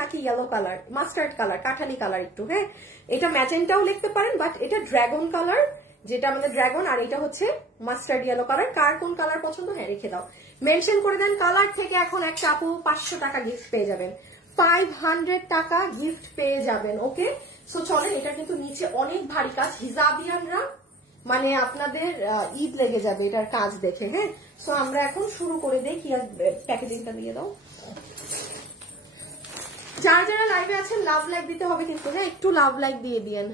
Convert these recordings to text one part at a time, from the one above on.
নাকি yellow colour, mustard colour, কাঠালি colour একটু। হ্যাঁ, এটা ম্যাজেন্টাও লিখতে পারেন, বাট এটা ড্রাগন কালার, যেটা আমাদের ড্রাগন, আর এটা হচ্ছে মাস্টার্ড ইয়েলো কালার। কার কোন কালার পছন্দ, হ্যাঁ রেখে দাও, মেনশন করে দেন কালার থেকে। এখন একটা আপু 500 টাকা গিফট পেয়ে যাবেন, 500 টাকা গিফট পেয়ে যাবেন। ওকে, সো চলেন, এটা কিন্তু নিচে অনেক ভারী কাজ, হিজাবিয়ানরা মানে আপনাদের ঈদ লেগে যাবে এটার কাজ দেখে। হ্যাঁ, সো আমরা এখন শুরু করে দেই। কি প্যাকেজিংটা দিয়ে দাও। যারা যারা লাইভে আছেন লাভ লাইক দিতে হবে কিন্তু, হ্যাঁ একটু লাভ লাইক দিয়ে দিয়েন।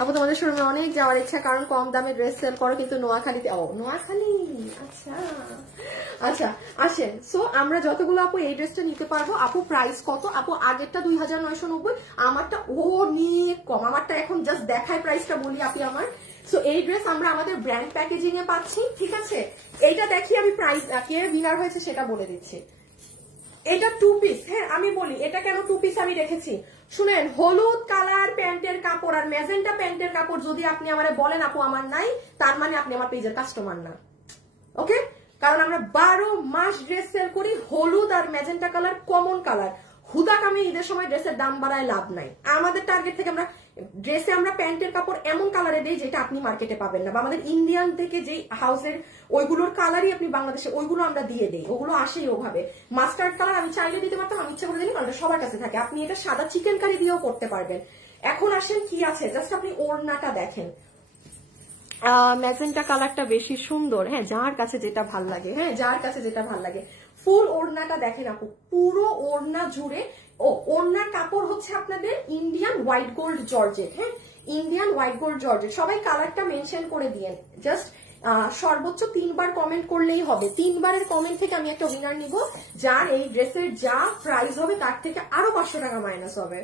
আপু তোমাদের শোরুমে অনেক যাওয়ার ইচ্ছা, কারণ কম দামে ড্রেস সেল করো, কিন্তু নোয়াখালীতে। ও নোয়াখালী, আচ্ছা আচ্ছা আসেন। সো আমরা যতগুলো আপু এই ড্রেসটা নিতে পারবো। আপু প্রাইস কত? আপু আগেরটা 2990, আমারটা অনেক কম, আমারটা এখন জাস্ট দেখায় প্রাইসটা বলি আপনি আমার। সো এই ড্রেস আমরা আমাদের ব্র্যান্ড প্যাকেজিং এ পাচ্ছি, ঠিক আছে। এইটা দেখি আমি প্রাইস কে উইনার হয়েছে সেটা বলে দিচ্ছি। এটা 2 পিস, হ্যাঁ আমি বলি এটা কেন 2 পিস আমি রেখেছি। শুনেন, হলুদ কালার প্যান্টের কাপড় আর ম্যাজেন্টা প্যান্টের কাপড় যদি আপনি আমারে বলেন আপু আমার নাই, তার মানে আপনি আমার পেজের কাস্টমার না। ওকে, কারণ আমরা 12 মাস ড্রেস সেল করি হলুদ আর ম্যাজেন্টা কালার, কমন কালার। হুদা কামে ঈদের সময় ড্রেসের দাম বাড়ায় লাভ নাই। আমাদের টার্গেট থেকে আমরা ড্রেসে আমরা প্যান্টের কাপড় এমন কালারে দেই যেটা আপনি মার্কেটে পাবেন না, বা আমাদের ইন্ডিয়ান থেকে যে হাউসের ওইগুলোর কালারই আপনি বাংলাদেশে ওইগুলো আমরা দিয়ে দেই, ওগুলো আসেই ওভাবে। মাস্টার্ড কালার আমি চাইলে দিতে পারতাম, আমি ইচ্ছা করে দিই, কারণ সবার কাছে থাকে। আপনি এটা সাদা চিকেন কারি দিয়েও করতে পারবেন। এখন আসেন কি আছে, জাস্ট আপনি ওড়নাটা দেখেন। ম্যাজেন্টা কালারটা বেশি সুন্দর, হ্যাঁ যার কাছে যেটা ভাল লাগে, হ্যাঁ যার কাছে যেটা ভাল লাগে। ফুল ওড়নাটা দেখেন আপু, পুরো ওড়না জুড়ে। ও ওড়নার কাপড় হচ্ছে আপনাদের ইন্ডিয়ান হোয়াইট গোল্ড জর্জেট, হ্যাঁ ইন্ডিয়ান হোয়াইট গোল্ড জর্জেট। সবাই কালারটা মেনশন করে দিয়েন, জাস্ট সর্বোচ্চ 3 বার কমেন্ট করলেই হবে। 3 বারের কমেন্ট থেকে আমি একটা উইনার নিব, যার এই ড্রেসের যা প্রাইস হবে তার থেকে আরো 500 টাকা মাইনাস হবে।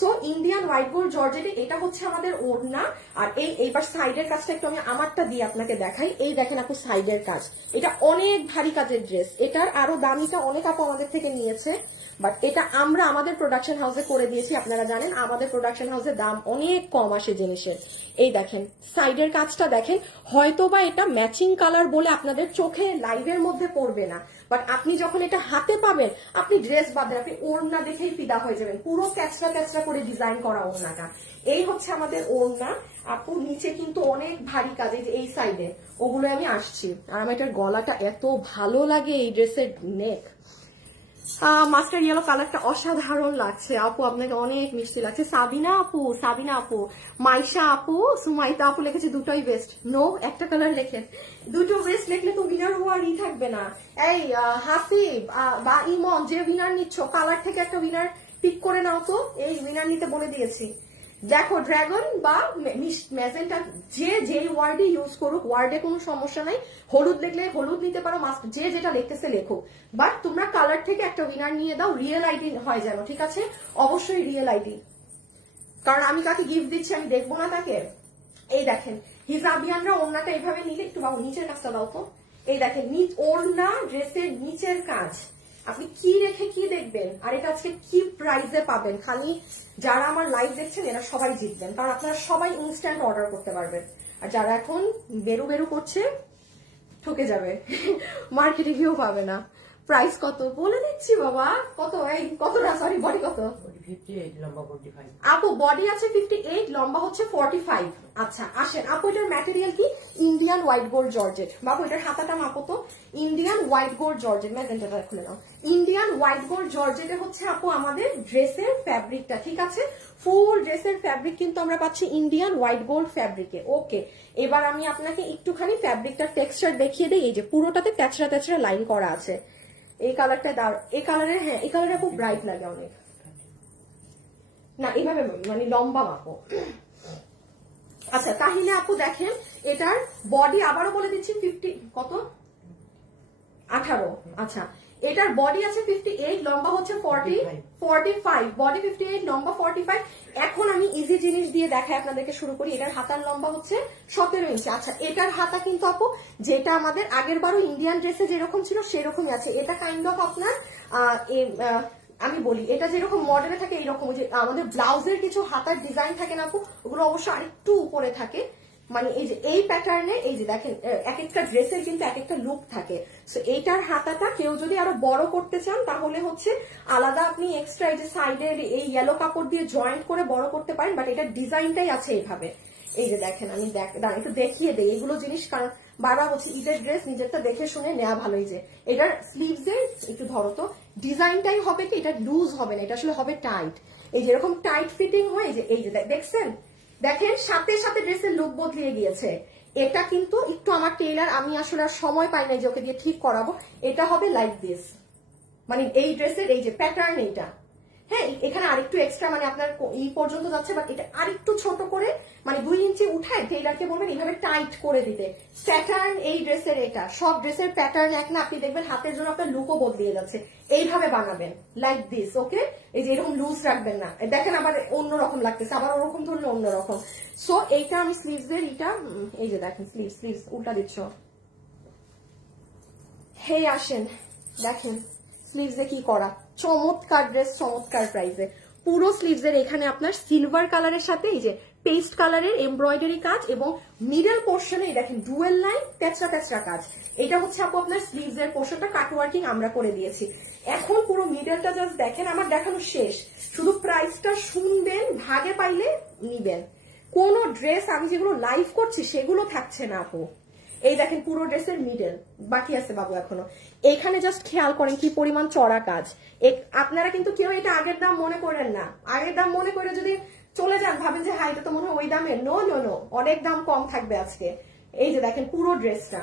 সো ইন্ডিয়ান হোয়াইট গোল্ড জর্জেটে এটা হচ্ছে আমাদের ওড়না। আর এইবার সাইডের কাজটা একটু আমি আমারটা দিয়ে আপনাকে দেখাই। এই দেখেন আপু সাইডের কাজ, এটা অনেক ভারী কাজের ড্রেস। এটার আরো দামিটা অনেক আপু আমাদের থেকে নিয়েছে, বাট এটা আমরা আমাদের প্রোডাকশন হাউসে করে দিয়েছি। আপনারা জানেন আমাদের প্রোডাকশন হাউসের দাম অনেক কম আসে জিনিসের। এই দেখেন সাইডের কাজটা দেখেন, হয়তো বা এটা ম্যাচিং কালার বলে আপনাদের চোখে লাইভের মধ্যে পড়বে না, বাট আপনি যখন এটা হাতে পাবেন, আপনি ড্রেস বাদে আপনি ওড়না দেখেই ফিদা হয়ে যাবেন। পুরো ক্যাচরা ক্যাচরা করে ডিজাইন করা ওড়নাটা। এই হচ্ছে আমাদের ওড়না আপু। নিচে কিন্তু অনেক ভারী কাজ, এই যে এই সাইডে ওগুলো আমি আসছি। আর আমার এটার গলাটা এত ভালো লাগে, এই ড্রেসের নেক। মাস্টার ইয়েলো কালারটা অসাধারণ লাগছে আপু, আপনাকে অনেক মিষ্টি লাগছে। সাবিনা আপু, মাইশা আপু, সুমাইতা আপু লিখেছে দুটোই বেস্ট। নো, একটা কালার লেখেন, দুটো বেস্ট লিখলে তো উইনার হওয়ার থাকবে না। এই হাসিব বা ইমন, যে উইনার নিচ্ছ কালার থেকে একটা উইনার পিক করে নাও তো। এই উইনার নিতে বলে দিয়েছি। দেখো ড্রাগন বা ম্যাজেন্টা, যে ওয়ার্ডে ইউজ করুক, ওয়ার্ডে কোনো সমস্যা নাই। হলুদ লিখলে হলুদ নিতে পারো, যে যেটা লিখতেছে লেখো, বাট তোমরা কালার থেকে একটা উইনার নিয়ে দাও। রিয়েল আইডি হয় যেন, ঠিক আছে, অবশ্যই রিয়েল আইডি, কারণ আমি কাকে গিফট দিচ্ছি আমি দেখবো না তাকে। এই দেখেন হিজাবিয়ানরা ওড়নাটা এইভাবে নিলে, একটু বাবু নিচের কাজটা দাও তো। এই দেখেন ওড়না ড্রেসের নিচের কাজ, আপনি কি রেখে কি দেখবেন। আর এটা আজকে কি প্রাইসে পাবেন, খালি যারা আমার লাইভ দেখছেন এরা সবাই জিতবেন, কারণ আপনারা সবাই ইনস্ট্যান্ট অর্ডার করতে পারবেন। আর যারা এখন বেরু করছে ঠকে যাবে, মার্কেট রিভিউ পাবে না। প্রাইস কত বলে দিচ্ছি বাবা, কত এই কতটা, সরি বডি কত, 58 লম্বা 45 আপু বডি আছে 58, লম্বা হচ্ছে 45। আচ্ছা আসেন আপু, এটার ম্যাটেরিয়াল কি? Indian white gold georgette. বাবু এটার হাতাটা মাপো তো। ইন্ডিয়ান হোয়াইট গোল্ড জর্জেট, ম্যাজেন্টাটা খুলে নাও। ইন্ডিয়ান হোয়াইট গোল্ড জর্জেটে হচ্ছে আপু আমাদের ড্রেসের ফ্যাব্রিকটা, ঠিক আছে, ফুল ড্রেসের ফ্যাব্রিক কিন্তু আমরা পাচ্ছি ইন্ডিয়ান হোয়াইট গোল্ড ফ্যাব্রিকে। ওকে, এবার আমি আপনাকে একটুখানি ফ্যাব্রিকটার টেক্সচার দেখিয়ে দিই। এই যে পুরোটাতে তেচরা তেচরা লাইন করা আছে। এই কালারটা এই কালারের, হ্যাঁ এই কালারটা খুব ব্রাইট লাগে অনেক। না এইভাবে মানে লম্বা মাপো। আচ্ছা তাহলে আপু দেখেন এটার বডি আবারও বলে দিচ্ছি 50 কত 18। আচ্ছা এটার বডি আছে 58, লম্বা হচ্ছে 45, বডি 58, লম্বা 45। এখন আমি ইজি জিনিস দিয়ে দেখাই আপনাদেরকে, শুরু করি। এটার হাতার লম্বা হচ্ছে 17 ইঞ্চি। আচ্ছা এটার হাতা কিন্তু আপু যেটা আমাদের আগের বারও ইন্ডিয়ান ড্রেসে যেরকম ছিল সেরকমই আছে। এটা কাইন্ড অফ আপনার আমি বলি এটা যেরকম মডেলে থাকে এইরকম, যে আমাদের ব্লাউজের কিছু হাতার ডিজাইন থাকে না আপু, ওগুলো অবশ্য আরেকটু উপরে থাকে, মানে এই যে এই প্যাটার্নে এই যে দেখেন এক একটা ড্রেসের কিন্তু এক একটা লুক থাকে। সো এইটার হাতাটা কেউ যদি আরো বড় করতে চান তাহলে হচ্ছে আলাদা আপনি এক্সট্রা এই যে সাইডের এই ইয়েলো কাপড় দিয়ে জয়েন্ট করে বড় করতে পারেন, বাট এটার ডিজাইনটাই আছে এইভাবে। এই যে দেখেন আমি একটু দেখিয়ে দেই এগুলো জিনিস, কারণ বারবার বলছি ঈদের ড্রেস নিজেরটা দেখে শুনে নেওয়া ভালোই। যে এটার স্লিভস এর একটু ধরো তো ডিজাইনটাই হবে কি, এটা লুজ হবে না, এটা আসলে হবে টাইট। এই যেরকম টাইট ফিটিং হয় যে এই যে দেখছেন, দেখেন সাথে সাথে ড্রেসের লুক বদলিয়ে গিয়েছে। এটা কিন্তু একটু আমার টেইলার, আমি আসলে আর সময় পাই না যে ওকে দিয়ে ঠিক করাবো। এটা হবে লাইক দিস, মানে এই ড্রেসের এই যে প্যাটার্ন এইটা, হ্যাঁ এখানে আরেকটু এক্সট্রা মানে আপনার এই পর্যন্ত যাচ্ছে, বাট এটা আরেকটু ছোট করে মানে 2 ইঞ্চি উঠায় টেইলারকে বলবেন এইভাবে টাইট করে দিতে। প্যাটার্ন এই ড্রেসের এটা, সব ড্রেসের প্যাটার্ন এক না, আপনি দেখবেন হাতের জন্য আপনার লুকও বদলিয়ে যাচ্ছে। এইভাবে বানাবেন লাইক দিস, ওকে। এই যে এরকম লুজ রাখবেন না, দেখেন আবার অন্যরকম লাগতেছে, আবার ওরকম ধরলে অন্যরকম। সো এইটা আমি স্লিভস এর এটা এই যে দেখেন স্লিভস উল্টা দিচ্ছ, হে আসেন দেখেন স্লিভস এ কি করা, চমৎকার ড্রেস, চমৎকার প্রাইসে। পুরো স্লিভস এর এখানে আপনার সিলভার কালারের সাথে এই যে পেস্ট কালারের এমব্রয়ডারি কাজ, এবং মিডল পোর্শনে দেখেন ডুয়েল লাইন তেচরা তেচরা কাজ। এটা হচ্ছে আপু আপনার স্লিভস এর পোর্শনটা কাটওয়ার্কিং আমরা করে দিয়েছি। এখন পুরো মিডলটা জাস্ট দেখেন, আমার দেখানো শেষ, শুধু প্রাইসটা শুনবেন, ভাগে পাইলে নিবেন। কোন ড্রেস আমি যেগুলো লাইভ করছি সেগুলো থাকছে না আপু। এই দেখেন পুরো ড্রেসের মিডল বাকি আছে বাবু এখনো। এখানে জাস্ট খেয়াল করেন কি পরিমাণ চড়া কাজ। আপনারা কিন্তু কেউ এটা আগের দাম মনে করেন না, আগের দাম মনে করে যদি চলে যান ভাবেন যে হ্যাঁ এটা তো মনে হয় ওই দামে, নো নো নো, অনেক দাম কম থাকবে আজকে। এই যে দেখেন পুরো ড্রেসটা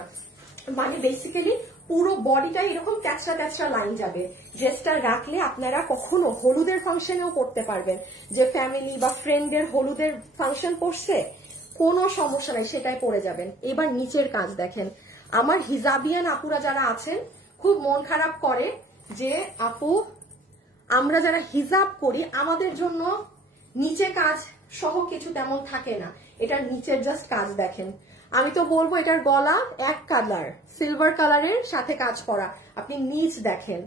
মানে বেসিক্যালি পুরো বডিটাই এরকম ক্যাচরা ক্যাচরা লাইন যাবে। ড্রেসটা রাখলে আপনারা কখনো হলুদের ফাংশনেও করতে পারবেন, যে ফ্যামিলি বা ফ্রেন্ডের হলুদের ফাংশন পড়ছে কোনো সমস্যা নাই, সেটাই পরে যাবেন। এবার নিচের কাজ দেখেন, আমার হিজাবিয়ান আপুরা যারা আছেন খুব মন খারাপ করে যে আপু আমরা যারা হিজাব করি আমাদের জন্য নিচে কাজ সহ কিছু তেমন থাকে না। এটার নিচের জাস্ট কাজ দেখেন, আমি তো বলবো এটার গলা এক কালার সিলভার কালারের সাথে কাজ করা, আপনি নিচ দেখেন,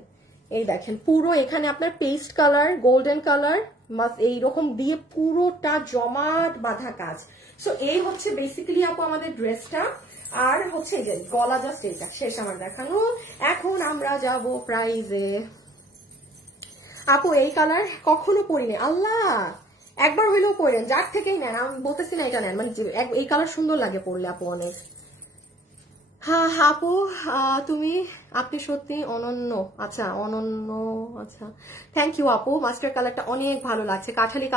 এই দেখেন পুরো এখানে আপনার পেস্ট কালার গোল্ডেন কালার এইরকম দিয়ে পুরোটা জমাট বাঁধা কাজ। সো এই হচ্ছে বেসিক্যালি আপু আমাদের ড্রেসটা। আর হচ্ছে এই যে গলা জাস্ট এইটা শেষ আমার দেখানো। এখন আমরা যাব প্রাইজে। আপু এই কালার কখনো পরিনি, আল্লাহ একবার হইলেও পরেন, যার থেকেই নেন, আমি বলতেছি না এটা নেন, মানে এই কালার সুন্দর লাগে পরলে আপু অনেক। হ্যাঁ আপু আপনি সত্যি অনন্য, আচ্ছা অনন্য, আচ্ছা থ্যাংক ইউ আপু। মাস্টার কালারটা অনেক ভালো লাগছে, কাঠালি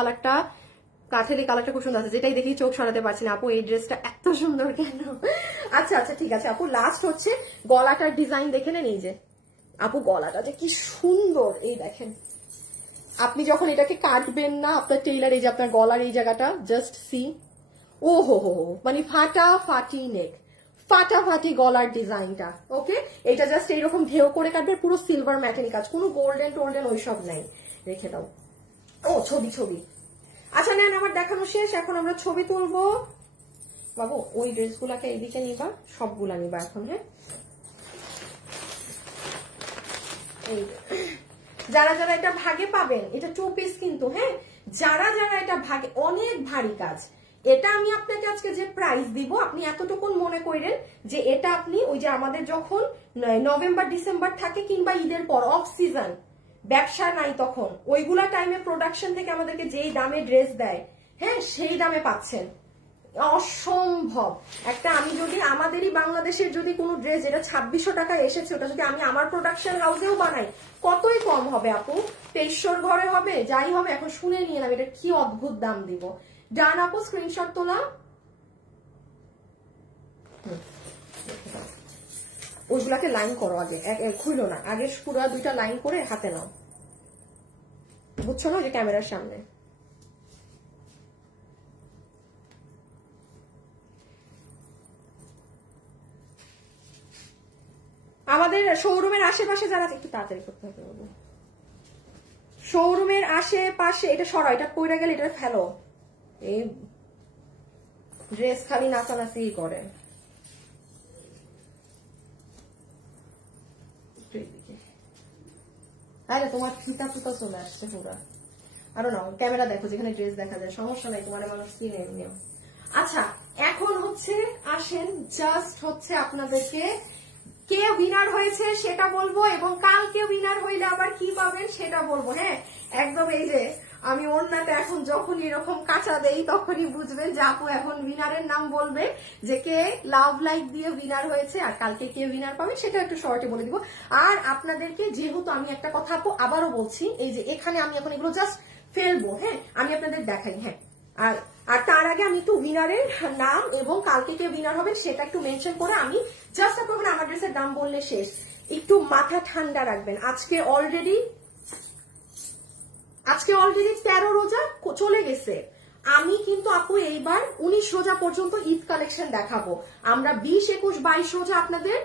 কালারটা খুব সুন্দর আছে, যেটাই দেখি চোখ সরাতে পারছি না আপু, এই ড্রেসটা এত সুন্দর কেন। আচ্ছা আচ্ছা ঠিক আছে আপু, লাস্ট হচ্ছে গলাটার ডিজাইন দেখে নেন। এই যে আপু গলাটা যে কি সুন্দর, এই দেখেন আপনি যখন এটাকে কাটবেন না আপনার টেইলার, এই যে আপনার গলার এই জায়গাটা জাস্ট সি, ও হো হো মানে ফাটাফাটি নেক, ফাটাফাটি গলার ডিজাইনটা, ওকে। এটা জাস্ট এইরকম ঢেউ করে কাটবে, পুরো সিলভার ম্যাটেনি কাজ, কোনো গোল্ডেন টোল্ডেন ওইসব নাই। রেখে দাও, ও ছবি। আচ্ছা নেন আমার দেখানো শেষ, এখন আমরা ছবি তুলবো। বাবু ওই ড্রেসগুলাকে এইদিকে নিবা, সবগুলা নিবা এখন, হ্যাঁ। এই যারা যারা এটা ভাগে পাবেন, এটা 2 পিস কিন্তু, হ্যাঁ, যারা যারা এটা ভাগে, অনেক ভারী কাজ। এটা আমি আপনাকে আজকে যে প্রাইস দিব আপনি এতটুকুন মনে করেন যে এটা আপনি ওই যে আমাদের যখন নভেম্বর ডিসেম্বর থাকে কিংবা ঈদের পর অফ সিজন ব্যবসা নাই তখন ওইগুলা টাইমে প্রোডাকশন থেকে আমাদেরকে যেই দামে ড্রেস দেয়, হ্যাঁ সেই দামে পাচ্ছেন। অসম্ভব একটা, আমি যদি আমাদেরই বাংলাদেশের যদি কোনো ড্রেস যেটা 2600 টাকায় এসেছে ওটা যদি আমি আমার প্রোডাকশন হাউসেও বানাই কতই কম হবে আপু, 2300 ঘরে হবে, যাই হবে। এখন শুনে নিয়ে নেব এটা কি অদ্ভুত দাম দিব। ডান আপু, স্ক্রিনশট তোলা, ওইগুলাকে লাইন করো আগে, খুইলো না, আগে পুরো 2টা লাইন করে হাতে নাও, বুঝছো না, যে ক্যামেরার সামনে। আমাদের শোরুমের আশেপাশে যারা, একটু তাড়াতাড়ি করতে হবে, শোরুমের আশেপাশে এটা সরা, এটা পড়ে গেলে এটা ফেলো, এই ড্রেস খালি নাচানাচি করে। আরে তোমার ফিতা ফুতা চলে আসছে পুরা, আরো না ক্যামেরা দেখো যেখানে ড্রেস দেখা যায়, সমস্যা নাই, তোমার মানুষ কিনে নিও। আচ্ছা এখন হচ্ছে হচ্ছে আসেন জাস্ট হচ্ছে আপনাদেরকে কে উইনার হয়েছে সেটা বলবো, এবং কালকে উইনার হইলে আবার কি পাবেন সেটা বলবো। হ্যাঁ, একদম এই যে আমি ওড়নাটা এখন যখন এরকম কাঁচা দেই তখনই বুঝবেন যে আপু এখন উইনারের নাম বলবে, যে কে লাভ লাইক দিয়ে উইনার হয়েছে, আর কালকে কে উইনার পাবে সেটা একটু শর্টে বলে দিব। আর আপনাদেরকে যেহেতু আমি একটা কথা আপু আবারও বলছি, এই যে এখানে আমি এখন এগুলো জাস্ট ফেলবো, হ্যাঁ আমি আপনাদের দেখাই। হ্যাঁ, আর তার আগে আমি একটু উইনারের নাম এবং কালকে কে উইনার হবে সেটা একটু মেনশন করে আমি জাস্ট আপনার আমার ড্রেসের দাম বললে শেষ। একটু মাথা ঠান্ডা রাখবেন, আজকে অলরেডি 13 রোজা চলে গেছে। আমি কিন্তু আপু এইবার 19 রোজা পর্যন্ত ঈদ কালেকশন দেখাবো। আমরা 20, 21, 22 রোজা আপনাদের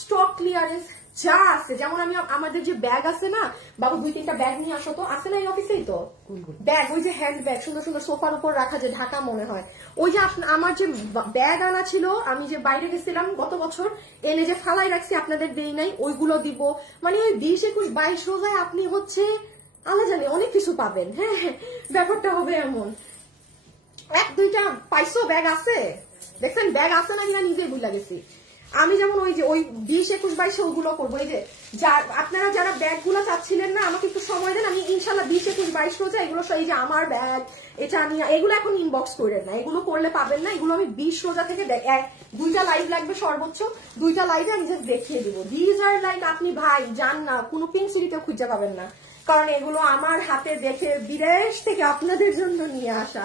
স্টক ক্লিয়ারেন্স যা আছে, যেমন আমি আমাদের যে ব্যাগ আছে না বাবু, 2-3টা ব্যাগ নিয়ে আসো তো, আছে না এই অফিসেই তো ব্যাগ, ওই যে হ্যান্ড ব্যাগ সুন্দর সুন্দর সোফার উপর রাখা, যে ঢাকা মনে হয়, ওই যে আমার যে ব্যাগ আনা ছিল, আমি যে বাইরে গেছিলাম গত বছর এনে যে ফালাই রাখছি আপনাদের দেই নাই, ওইগুলো দিব। মানে ওই 20, 21, 22 রোজায় আপনি হচ্ছে আল্লাহ জানে অনেক কিছু পাবেন। হ্যাঁ, ব্যাপারটা হবে এমন। 1-2টা পাইছো ব্যাগ আছে, দেখছেন ব্যাগ আছে না কিনা নিজেই বুঝলা গেছি। আমি যেমন ওই যে ওই 20, 21, 22 ওগুলো করবো। এই যে আপনারা যারা ব্যাগ গুলো চাচ্ছিলেন না, আমাকে একটু সময় দেন, আমি ইনশাল্লাহ 20, 21, 22 রোজা এগুলো, এই যে আমার ব্যাগ, এটা আমি এগুলো এখন ইনবক্স করেন না, এগুলো করলে পাবেন না। এগুলো আমি 20 রোজা থেকে 2টা লাইভ লাগবে সর্বোচ্চ, 2টা লাইভে আমি জাস্ট দেখিয়ে দিব। দিজ আর লাইক আপনি ভাই যান না, কোনো পিঙ্ক সিটিতেও খুঁজে পাবেন না, কারণ এগুলো আমার হাতে দেখে বিদেশ থেকে আপনাদের জন্য নিয়ে আসা।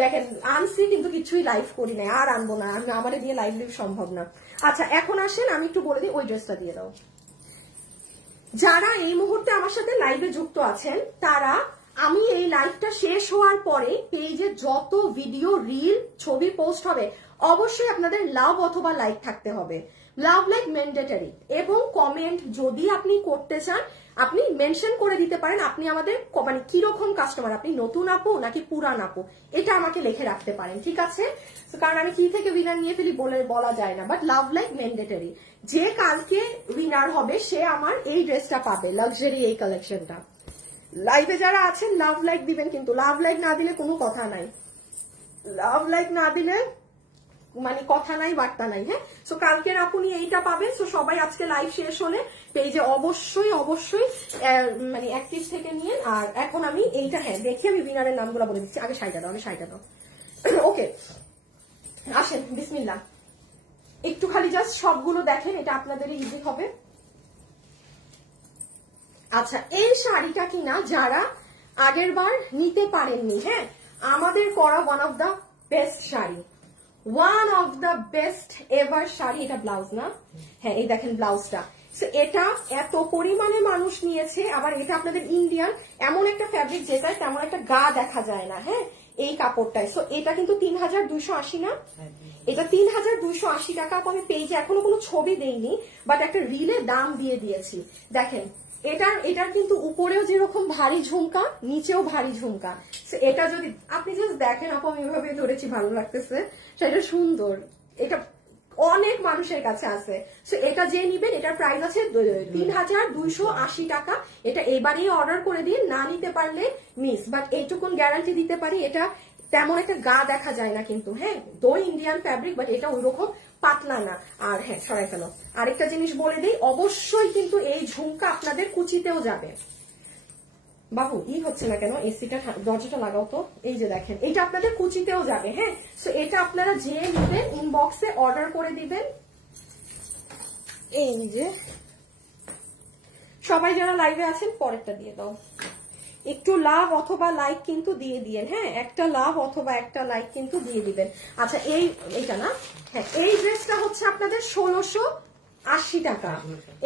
দেখেন আনছি কিন্তু কিছুই লাইভ করি না, আর আনবো না, আমার দিয়ে লাইভ লিভ সম্ভব না। আচ্ছা এখন আসেন আমি একটু বলে দিই, ওই ড্রেসটা দিয়ে দাও। যারা এই মুহূর্তে আমার সাথে লাইভে যুক্ত আছেন তারা, আমি এই লাইভটা শেষ হওয়ার পরে পেজে যত ভিডিও, রিল, ছবি পোস্ট হবে অবশ্যই আপনাদের লাভ অথবা লাইক থাকতে হবে। লাভ লাইক ম্যান্ডেটরি, এবং কমেন্ট যদি আপনি করতে চান আপনি মেনশন করে দিতে পারেন আপনি আমাদের মানে কিরকম কাস্টমার, আপনি নতুন আপু নাকি পুরান আপু, এটা আমাকে লিখে রাখতে পারেন, ঠিক আছে? কারণ আমি কি থেকে উইনার নিয়ে ফেলি বলা যায় না, বাট লাভ লাইক ম্যান্ডেটরি। যে কালকে উইনার হবে সে আমার এই ড্রেসটা পাবে, লাক্সারি এই কালেকশনটা। লাইভে যারা আছেন লাভ লাইক দিবেন, কিন্তু লাভ লাইক না দিলে কোনো কথা নাই, লাভ লাইক না দিলে মানে কথা নাই বার্তা নাই। হ্যাঁ, সো কালকের আপনি এইটা পাবেন। সো সবাই আজকে লাইভ শেষ হলে পেজে অবশ্যই মানে অ্যাক্টিভ থেকে নিয়ে। আর এখন আমি এইটা, হ্যাঁ দেখি আমি উইনারের নামগুলো বলে দিচ্ছি। আগে শাড়িটা দাও, ওকে আসেন বিসমিল্লাহ। একটু খালি জাস্ট সবগুলো দেখেন, এটা আপনাদের ইজি হবে। আচ্ছা, এই শাড়িটা কিনা যারা আগের বার নিতে পারেননি, হ্যাঁ আমাদের করা one of the best sari, one of the best ever sari. এটা ব্লাউজ না? হ্যাঁ, এই দেখেন ব্লাউজটা। এটা এত পরিমাণে মানুষ নিয়েছে, আবার এটা আপনাদের ইন্ডিয়ান এমন একটা ফ্যাব্রিক যেটা তেমন একটা গা দেখা যায় না। হ্যাঁ, এই কাপড়টায়। সো এটা কিন্তু 3280 না, এটা 3280 টাকা। আমি পেজে এখনো কোনো ছবি দেইনি, বাট একটা রিলে দাম দিয়ে দিয়েছি। দেখেন এটার কিন্তু উপরেও যেরকম ভারী ঝুমকা, নিচেও ভারী ঝুমকা। এটা যদি আপনি জাস্ট দেখেন আপু, আমি এভাবে ধরেছি, ভালো লাগতেছে, সেটা সুন্দর। এটা অনেক মানুষের কাছে আছে। সো এটা যে নিবেন, এটার প্রাইস আছে 3280 টাকা। এটা এবারেই অর্ডার করে দিন, না নিতে পারলে মিস। বাট এইটুকুন গ্যারান্টি দিতে পারি, এটা তেমন একটা গা দেখা যায় না কিন্তু। হ্যাঁ, দো ইন্ডিয়ান ফ্যাব্রিক, বাট এটা ওইরকম পাতলা না। আর হ্যাঁ, সরাই ফেলো। আরেকটা জিনিস বলে দিই, অবশ্যই কিন্তু এই ঝুমকা আপনাদের কুচিতেও যাবে। বাবু হচ্ছে না কেন, এসিটা দরজাটা লাগাও তো। এই যে দেখেন, এটা আপনাদের কুচিতেও যাবে। হ্যাঁ, সো এটা আপনারা যে নেবেন ইনবক্সে অর্ডার করে দিবেন। এই যে সবাই যারা লাইভে আছেন পরেরটা দিয়ে দাও, একটু লাভ অথবা লাইক কিন্তু দিয়ে দিয়েন। হ্যাঁ, একটা লাভ অথবা একটা লাইক কিন্তু দিয়ে দিবেন। আচ্ছা, এইটা না, হ্যাঁ এই ড্রেসটা হচ্ছে আপনাদের 1680 টাকা।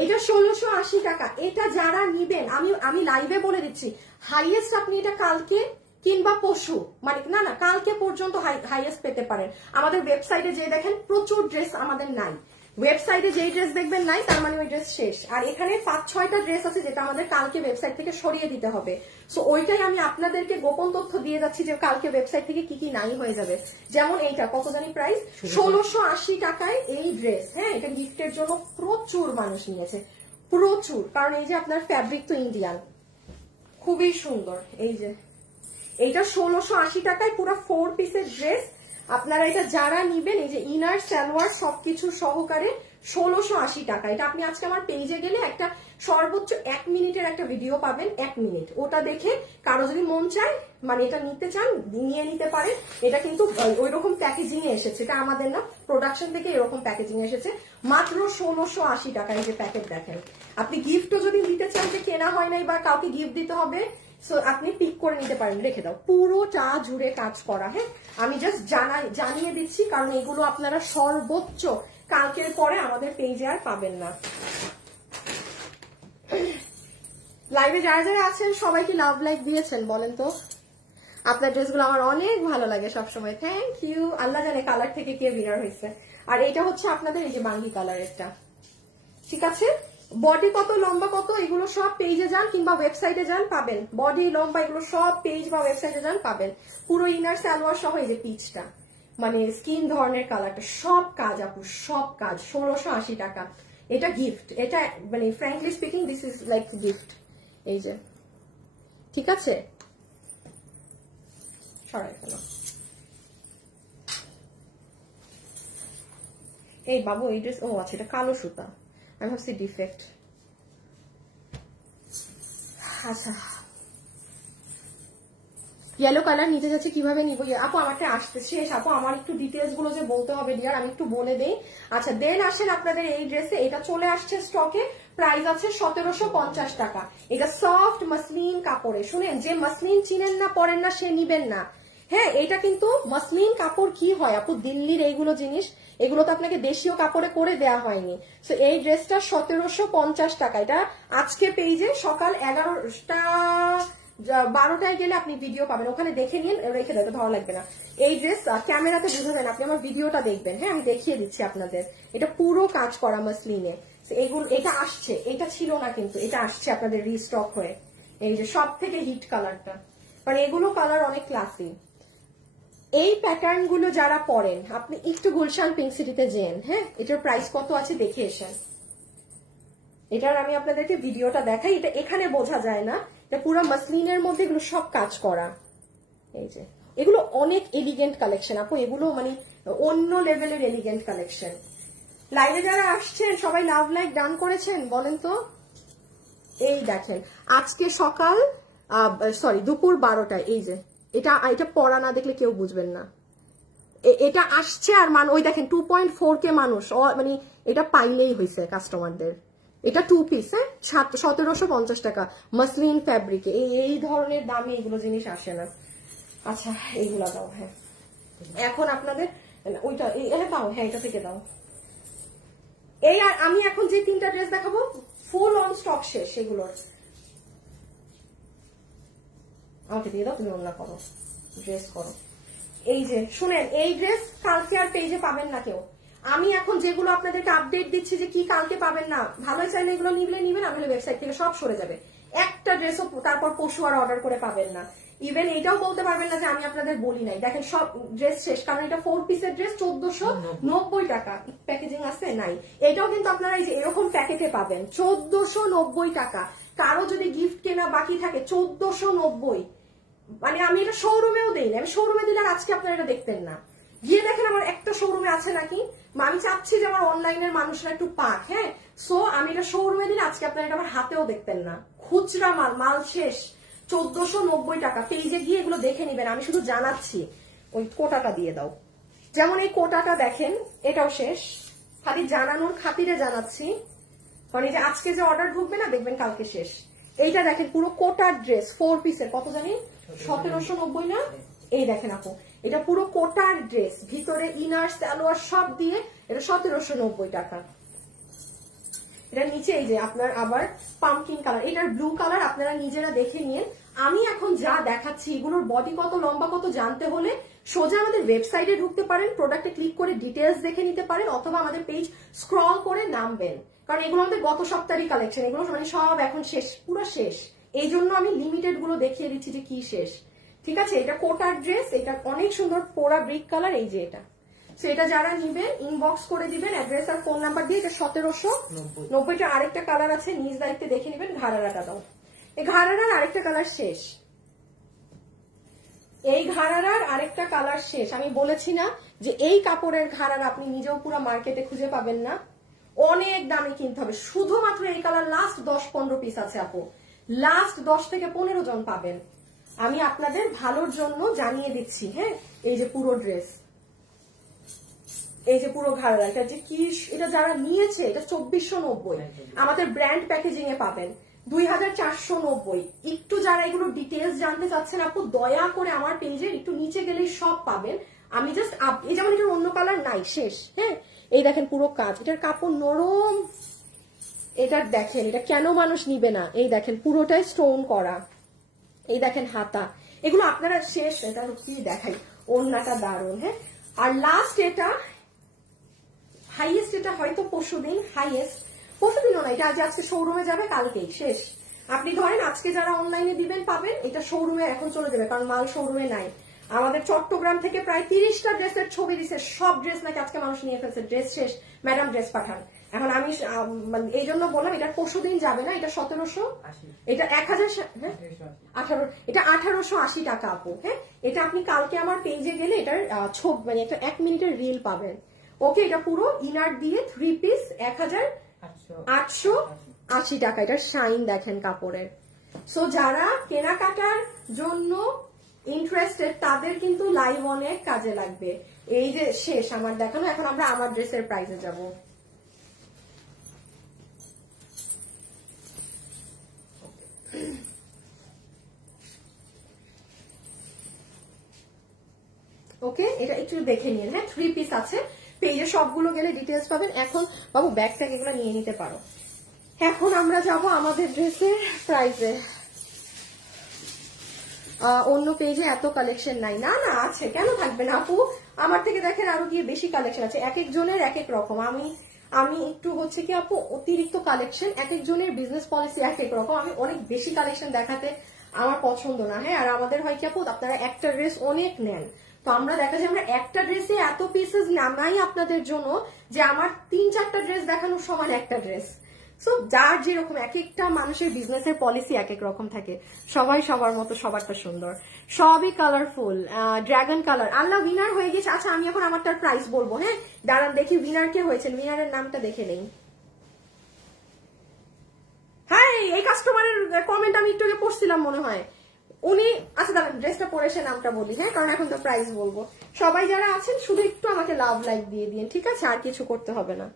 এটা 1680 টাকা। এটা যারা নিবেন, আমি লাইভে বলে দিচ্ছি, হাইয়েস্ট আপনি এটা কালকে কিংবা পরশু, মানে না কালকে পর্যন্ত হাইয়েস্ট পেতে পারেন। আমাদের ওয়েবসাইটে যে দেখেন প্রচুর ড্রেস আমাদের নাই, ওয়েবসাইটে যেই ড্রেস দেখবেন নাই তার মানে ওই ড্রেস শেষ। আর এখানে 5-6টা ড্রেস আছে যেটা আমাদের কালকে ওয়েবসাইট থেকে সরিয়ে দিতে হবে। সো ওইটাই আমি আপনাদেরকে গোপন তথ্য দিয়ে যাচ্ছি যে কালকে ওয়েবসাইট থেকে কি কি নাই হয়ে যাবে। যেমন এইটা কত জানি প্রাইস, 1680 টাকায় এই ড্রেস। হ্যাঁ, এটা গিফটের জন্য প্রচুর মানুষ নিয়েছে, প্রচুর। কারণ এই যে আপনার ফ্যাব্রিক তো ইন্ডিয়ান, খুবই সুন্দর। এই যে এইটা 1680 টাকায় পুরো 4 পিসের ড্রেস। আপনারা এটা যারা নিবেন, এই যে ইনার সালোয়ার সবকিছু সহকারে 1680 টাকা। এটা আপনি আজকে আমার পেজে গেলে একটা সর্বোচ্চ 1 মিনিটের একটা ভিডিও পাবেন, 1 মিনিট। ওটা দেখে কারো যদি মন চায় মানে এটা নিতে চান নিয়ে নিতে পারেন। এটা কিন্তু ওই রকম প্যাকেজিং এ এসেছে, এটা আমাদের না, প্রোডাকশন থেকে এরকম প্যাকেজিং এসেছে, মাত্র 1680 টাকা। এই যে প্যাকেট দেখেন। আপনি গিফটও যদি দিতে চান যে কেনা হয় নাই বা কাউকে গিফট দিতে হবে, সো আপনি পিক করে নিতে পারেন, রেখে দাও। পুরোটা জুড়ে কাজ করা। হ্যাঁ, আমি জাস্ট জানিয়ে দিচ্ছি কারণ এগুলো আপনারা সর্বোচ্চ কালকের পরে আমাদের পেজে আর পাবেন না। লাইভে যারা যারা আছেন সবাই কি লাভ লাইক দিয়েছেন বলেন তো? আপনার ড্রেসগুলো আমার অনেক ভালো লাগে সবসময়, থ্যাংক ইউ। আল্লাহ জানে কালার থেকে কে বিনার হয়েছে। আর এটা হচ্ছে আপনাদের এই যে বাঙ্গি কালারেরটা, ঠিক আছে? বডি কত লম্বা কত এগুলো সব পেজে যান কিংবা ওয়েবসাইটে যান পাবেন। বডি লম্বা এগুলো সব পেজ বা ওয়েবসাইটে যান পাবেন। পুরো ইনার সালোয়ার সহ এই যে পিচটা মানে স্কিন ধরনের কালারটা, সব কাজ আপু, সব কাজ। 1680 টাকা। এটা গিফট, এটা মানে frankly speaking this is like gift. এই যে, ঠিক আছে? সরাই ফেলো। এই বাবু এই ড্রেস, ও আচ্ছা এটা কালো সুতা, আমি ভাবছি ডিফেক্ট। আচ্ছা, ইয়েলো কালার নিতে যাচ্ছে, কিভাবে নিব আপু? আমারটা আসতে শেষ আপু, আমার একটু ডিটেলস গুলো যে বলতে হবে ডিয়ার, আমি একটু বলে দেই। আচ্ছা, দেন আসেন আপনাদের এই ড্রেসে, এটা চলে আসছে স্টকে, প্রাইস আছে 1750 টাকা। এটা সফট মাসলিন কাপড়ে। শুনেন, যে মাসলিন চিনেন না পরেন না সে নিবেন না। হ্যাঁ, এটা কিন্তু মাসলিন কাপড় কি হয় আপু, দিল্লির এইগুলো জিনিস, এগুলো তো আপনাকে দেশীয় কাপড়ে করে দেয়া হয়নি। তো এই ড্রেসটা 1750 টাকা। এটা আজকে পেজে সকাল 11টা 12টায় গেলে আপনি ভিডিও পাবেন, ওখানে দেখে নিন, রেখে দেবে, ধরা লাগবে না। এই ড্রেস ক্যামেরাতে বুঝবেন, আপনি আমার ভিডিওটা দেখবেন। হ্যাঁ, আমি দেখিয়ে দিচ্ছি আপনাদের। এটা পুরো কাজ করা মাসলিনে। এইগুলো, এটা আসছে, এটা ছিল না কিন্তু এটা আসছে আপনাদের রিস্টক হয়ে। এই যে সব থেকে হিট কালারটা, মানে এগুলো কালার অনেক ক্লাসি। এই প্যাটার্ন গুলো যারা পরেন আপনি একটু গুলশান পিঙ্ক সিটিতে যেন। হ্যাঁ, এটার প্রাইস কত আছে দেখে এসেন। এটার আমি আপনাদেরকে ভিডিওটা দেখাই, এটা এখানে বোঝা যায় না, এটা পুরো মাসলিনের মধ্যে এগুলো সব কাজ করা। এই যে এগুলো অনেক এলিগেন্ট কালেকশন আপু, এগুলো মানে অন্য লেভেলের এলিগেন্ট কালেকশন। লাইভে যারা আসছেন সবাই লাভ লাইক ডান করেছেন বলেন তো? এই দেখেন, আজকে সকাল সরি দুপুর 12টায় এই যে এটা পড়া না দেখলে কেউ বুঝবেন না। এটা আসছে আর ওই দেখেন 2.4K মানুষ মানে এটা পাইলেই হয়েছে কাস্টমারদের। এটা 2 পিস, হ্যাঁ, 1750 টাকা মাসলিন ফ্যাব্রিকে। এই ধরনের দামে এগুলো জিনিস আসে না। আচ্ছা, এইগুলা দাও। হ্যাঁ, এখন আপনাদের ওইটা দাও, হ্যাঁ এটা থেকে দাও। এই আর আমি এখন যে 3টা ড্রেস দেখাবো ফুল অন স্টক শেষ এগুলোর। আমাকে দিয়ে দাও, তুমি অন্য করো, ড্রেস করো। এই যে শুনেন, এই ড্রেস কালকে আর পেজে পাবেন না কেউ। আমি এখন যেগুলো আপনাদেরকে আপডেট দিচ্ছি যে কি কালকে পাবেন না, ভালোই চাইলে এগুলো নিবেন, আমি ওয়েবসাইট থেকে সব সরে যাবে। একটা ড্রেসও তারপর পরশু আর অর্ডার করে পাবেন না। ইভেন এটাও বলতে পারবেন না যে আমি আপনাদের বলি নাই। দেখেন সব ড্রেস শেষ, কারণ এটা 4 পিসের ড্রেস 1490 টাকা। প্যাকেজিং আছে নাই, এটাও কিন্তু আপনারা এই যে এরকম প্যাকেটে পাবেন 1490 টাকা। কারো যদি গিফট কেনা বাকি থাকে 1490, মানে আমি এটা শোরুমেও দেই না। আমি শোরুমে দিলে আজকে আপনারা এটা দেখতেন না। গিয়ে দেখেন আমার একটা শোরুমে আছে নাকি। আমি চাচ্ছি যে আমার অনলাইনের মানুষরা একটু পাক। হ্যাঁ, সো আমি এটা শোরুমে দিলে আজকে আপনারা এটা আমার হাতেও দেখতেন না। খুচরা মাল শেষ 1490 টাকা। পেজে গিয়ে এগুলো দেখে নিবেন, আমি শুধু জানাচ্ছি। ওই কোটাটা দিয়ে দাও, যেমন এই কোটাটা দেখেন এটাও শেষ, খালি জানানোর খাতিরে জানাচ্ছি। মানে যে আজকে যে অর্ডার ঢুকবে না দেখবেন কালকে শেষ। এইটা দেখেন পুরো কোটার ড্রেস 4 পিসের, কত জানি 1790 না। এই দেখেন আপু, এটা পুরো কোটার ড্রেস, ভিতরে ইনার সালোয়ার সব দিয়ে এটা 1790 টাকা। এটা নিচে এই যে আপনার আবার পামকিন কালার, এটার ব্লু কালার আপনারা নিজেরা দেখে নিন। আমি এখন যা দেখাচ্ছি এগুলোর বডি কত লম্বা কত জানতে হলে সোজা আমাদের ওয়েবসাইটে ঢুকতে পারেন, প্রোডাক্টে ক্লিক করে ডিটেলস দেখে নিতে পারেন, অথবা আমাদের পেজ স্ক্রল করে নামবেন। কারণ এগুলো আমাদের গত সপ্তাহের কালেকশন, এগুলো মানে সব এখন শেষ, পুরো শেষ। এই জন্য আমি লিমিটেড গুলো দেখিয়ে দিচ্ছি যে কি শেষ। ঠিক আছে, এটা কোটার ড্রেস, এটা অনেক সুন্দর পোড়া ব্রিক কালার। এই যে এটা, তো এটা যারা নিবেন ইনবক্স করে দিবেন অ্যাড্রেস আর ফোন নাম্বার দিয়ে। এটা 1790। আরেকটা কালার আছে, নিজ দায়িত্বে দেখে নিবেন। ঘাড়ারাটা দাও, এই ঘাড়ারার আরেকটা কালার শেষ। এই ঘাড়ার আরেকটা কালার শেষ। আমি বলেছি না যে এই কাপড়ের ঘাড়ার আপনি নিজেও পুরো মার্কেটে খুঁজে পাবেন না, অনেক দামে কিনতে হবে। শুধুমাত্র এই কালার লাস্ট 10-15 পিস আছে আপু, লাস্ট 10 থেকে 15 জন পাবেন। আমি আপনাদের ভালোর জন্য জানিয়ে দিচ্ছি। হ্যাঁ, এই যে পুরো ড্রেস, এই যে পুরো ঘাড়া, এটা যে কি, এটা যারা নিয়েছে এটা 2490, আমাদের ব্র্যান্ড প্যাকেজিং এ পাবেন 2490। একটু যারা এগুলো ডিটেলস জানতে চাচ্ছেন আপু, দয়া করে আমার পেজে একটু নিচে গেলেই সব পাবেন। আমি জাস্ট এই যেমন এটার অন্য কালার নাই, শেষ। হ্যাঁ, এই দেখেন পুরো কাজ, এটার কাপড় নরম, এটার দেখেন এটা কেন মানুষ নিবে না। এই দেখেন পুরোটাই স্টোন করা, এই দেখেন হাতা, এগুলো আপনারা শেষ। এটা কি দেখাই, ওড়নাটা দারুন। হ্যাঁ, আর লাস্ট এটা হাইয়েস্ট, এটা হয়তো পরশুদিন, হাইয়েস্ট পরশুদিনও না, এটা আজকে শোরুমে যাবে, কালকেই শেষ। আপনি ধরেন আজকে যারা অনলাইনে দিবেন পাবেন, এটা শোরুমে এখন চলে যাবে, কারণ মাল শোরুমে নাই। আমাদের চট্টগ্রাম থেকে প্রায় 30টা ড্রেসের ছবি দিছে, সব ড্রেস নাকি আজকে মানুষ নিয়ে ফেলছে। ড্রেস শেষ, ম্যাডাম ড্রেস পাঠান। এখন আমি এই জন্য বললাম এটা পরশুদিন যাবে না, এটা 1700, এটা 1000, হ্যাঁ 18, এটা 1880 টাকা আপু। হ্যাঁ, এটা আপনি কালকে আমার পেজে গেলে এটার মানে একটা 1 মিনিটের রিল পাবেন। ওকে, এটা পুরো ইনার দিয়ে 3 পিস 1880 টাকা। এটার শাইন দেখেন কাপড়ের। সো যারা কেনাকাটার জন্য ইন্টারেস্টেড তাদের কিন্তু লাইভ অনেক কাজে লাগবে। এই যে শেষ আমার দেখানো, এখন আমরা আমার ড্রেসের প্রাইসে যাব। ওকে, এটা একটু দেখে নিন। হ্যাঁ, 3 পিস আছে, পেজে সবগুলো গেলে ডিটেলস পাবেন। এখন বাবু ব্যাগ ট্যাগ এগুলো নিয়ে নিতে পারো। এখন আমরা যাব আমাদের ড্রেসের প্রাইসে। অন্য পেজে এত কালেকশন নাই, না না আছে, কেন থাকবে না আপু, আমার থেকে দেখেন আরো গিয়ে বেশি কালেকশন আছে। এক একজনের এক এক রকম। আমি একটু হচ্ছে কি আপু অতিরিক্ত কালেকশন, এক একজনের বিজনেস পলিসি এক এক রকম। আমি অনেক বেশি কালেকশন দেখাতে আমার পছন্দ না। হ্যাঁ, আর আমাদের হয় কি আপু, আপনারা একটা ড্রেস অনেক নেন, তো আমরা দেখা যায় আমরা একটা ড্রেসে এত পিসেস নামাই আপনাদের জন্য যে আমার 3-4টা ড্রেস দেখানোর সমান একটা ড্রেস। সো যার যেরকম, এক একটা মানুষের বিজনেসের পলিসি এক এক রকম থাকে। সবাই সবার মতো, সবারটা সুন্দর, সবই কালারফুল। ড্রাগন কালার, আল্লাহ উইনার হয়ে গেছে। আচ্ছা, আমি এখন আমারটার প্রাইস বলবো। হ্যাঁ, দাঁড়ান দেখি উইনার কে হয়েছেন, উইনারের নামটা দেখে নেই। হ্যাঁ, এই কাস্টমারের কমেন্ট আমি একটু আগে পড়ছিলাম মনে হয়, উনি। আচ্ছা দাঁড়ান, ড্রেসটা পরে এসে নামটা বলি। হ্যাঁ, কারণ এখন তো প্রাইস বলবো। সবাই যারা আছেন শুধু একটু আমাকে লাভ লাইক দিয়ে দিন, ঠিক আছে? আর কিছু করতে হবে না।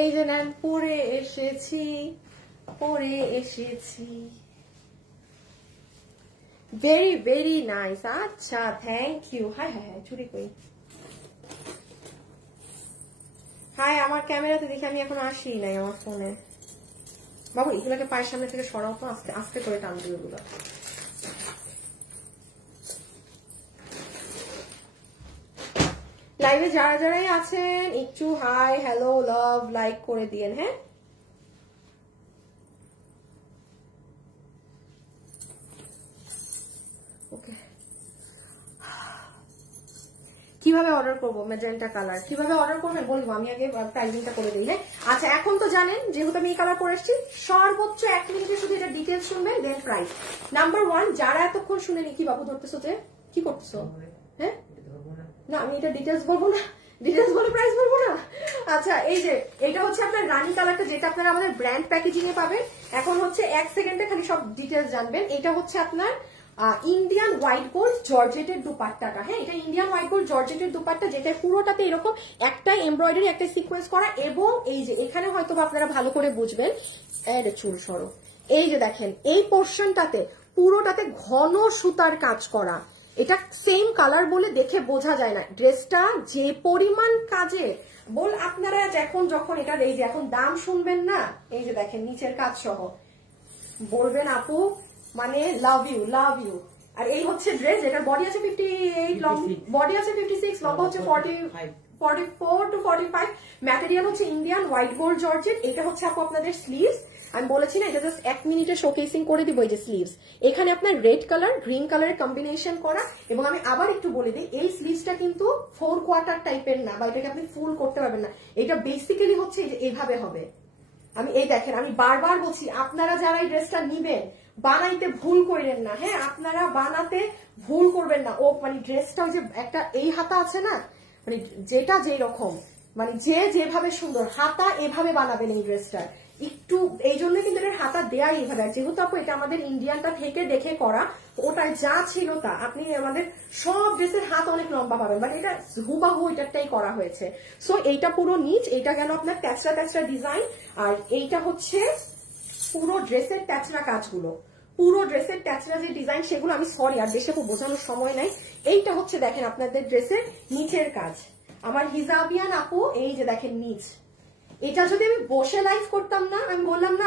এই যে নেন, পরে এসেছি, পরে এসেছি। Very very nice. আচ্ছা, thank you. Hi hi hi, চুরি কই। হাই, আমার ক্যামেরাতে দেখে আমি এখন আসি নাই আমার ফোনে। বাবু এগুলোকে পায়ের সামনে থেকে সরাও তো, আস্তে আস্তে করে টান দিও এগুলো। লাইভে যারা যারাই আছেন একটু হাই, হ্যালো, লাভ, লাইক করে দিয়েন। হ্যাঁ, ওকে। কিভাবে অর্ডার করবো ম্যাজেন্টা কালার? কিভাবে অর্ডার করবেন বলবো, আমি আগে প্রাইসিংটা করে দিই। হ্যাঁ, আচ্ছা, এখন তো জানেন যেহেতু আমি এই কালার পরে এসেছি, সর্বোচ্চ 1 মিনিটে শুধু এটা ডিটেলস শুনবেন, দেন প্রাইস। নাম্বার 1, যারা এতক্ষণ শুনেনি, কি বাবু ধরতেছো যে কি করতেছো? হ্যাঁ, না আমি এটা ডিটেলস বলবো না, ডিটেলস বলে প্রাইস বলবো না। আচ্ছা এই যে এটা হচ্ছে আপনার রানী কালারটা, যেটা আপনারা আমাদের ব্র্যান্ড প্যাকেজিং এ পাবেন। এখন হচ্ছে 1 সেকেন্ডে খালি সব ডিটেলস জানবেন। এটা হচ্ছে আপনার ইন্ডিয়ান হোয়াইট গোল্ড জর্জেটের দুপাট্টাটা। হ্যাঁ, এটা ইন্ডিয়ান হোয়াইট গোল্ড জর্জেটের দুপাট্টা, যেটা পুরোটাতে এরকম একটা এমব্রয়ডারি, একটা সিকোয়েন্স করা, এবং এই যে এখানে হয়তো আপনারা ভালো করে বুঝবেন, চুল সরো, এই যে দেখেন এই পোর্শনটাতে পুরোটাতে ঘন সুতার কাজ করা। এটা সেম কালার বলে দেখে বোঝা যায় না। ড্রেসটা যে পরিমাণ কাজে বল, আপনারা যখন এটা এই যে এখন দাম শুনবেন না, এই যে দেখেন নিচের কাজ সহ বলবেন আপু মানে লাভ ইউ লাভ ইউ। আর এই হচ্ছে ড্রেস, এটার বডি আছে 58, লং বডি আছে 56, লম্বা হচ্ছে 44 to 45। ম্যাটেরিয়াল হচ্ছে ইন্ডিয়ান হোয়াইট গোল্ড জর্জেট। এটা হচ্ছে আপু আপনাদের স্লিভস। আমি বলেছি না এটা জাস্ট 1 মিনিটে শোকেসিং করে দিব। এই যে স্লিভস, এখানে আপনার রেড কালার গ্রিন কালারের কম্বিনেশন করা। এবং আমি আবার একটু বলে দিই, এই স্লিভসটা কিন্তু 4 কোয়ার্টার টাইপের না, বা এটাকে আপনি ফুল করতে পারবেন না। এটা বেসিক্যালি হচ্ছে এইভাবে হবে। আমি এই দেখেন, আমি বারবার বলছি আপনারা যারা এই ড্রেসটা নিবেন বানাইতে ভুল করেন না। হ্যাঁ, আপনারা বানাতে ভুল করবেন না। ও মানে ড্রেসটা ওই যে একটা এই হাতা আছে না, মানে যেটা যেই রকম মানে যেভাবে সুন্দর হাতা এভাবে বানাবেন এই ড্রেসটা। একটু এই জন্য কিন্তু এর হাতা দেয়া এইভাবে। আর যেহেতু আপু এটা আমাদের ইন্ডিয়ানটা থেকে দেখে করা, ওটার যা ছিল তা আপনি আমাদের সব ড্রেসের হাত অনেক লম্বা পাবেন, বাট এটা হুবাহু এটারটাই করা হয়েছে। সো এইটা পুরো নিচ, এইটা গেল আপনার ট্যাচরা ডিজাইন। আর এইটা হচ্ছে পুরো ড্রেসের ট্যাচরা কাজগুলো, পুরো ড্রেসের ট্যাচরা যে ডিজাইন সেগুলো আমি সরি আর বেশি বোঝানোর সময় নাই। এইটা হচ্ছে দেখেন আপনাদের ড্রেসের নিচের কাজ। আমার হিজাবিয়ান আপু এই যে দেখেন নিচ, এটা যদি আমি বসে লাইভ করতাম না, আমি বললাম না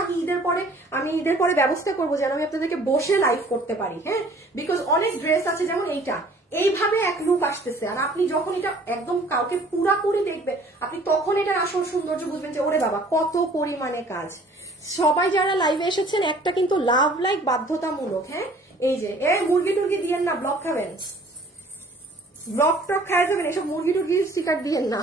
আমি ঈদের পরে ব্যবস্থা করবো যেন আমি আপনাদেরকে বসে লাইভ করতে পারি। হ্যাঁ, বিকজ অনেক ড্রেস আছে যেমন এইটা এইভাবে এক লুক আসতেছে, আর আপনি যখন এটা একদম কাউকে পুরাপুরি দেখবেন আপনি তখন এটার আসল সৌন্দর্য বুঝবেন যে ওরে বাবা কত পরিমাণে কাজ। সবাই যারা লাইভে এসেছেন একটা কিন্তু লাভ লাইক বাধ্যতামূলক। হ্যাঁ, এই যে মুরগি টুরগি দিয়েন না, ব্লক খাবেন, ব্লক টক খাওয়া যাবেন, এসব মুরগি টুরগি স্টিকার দিয়েন না।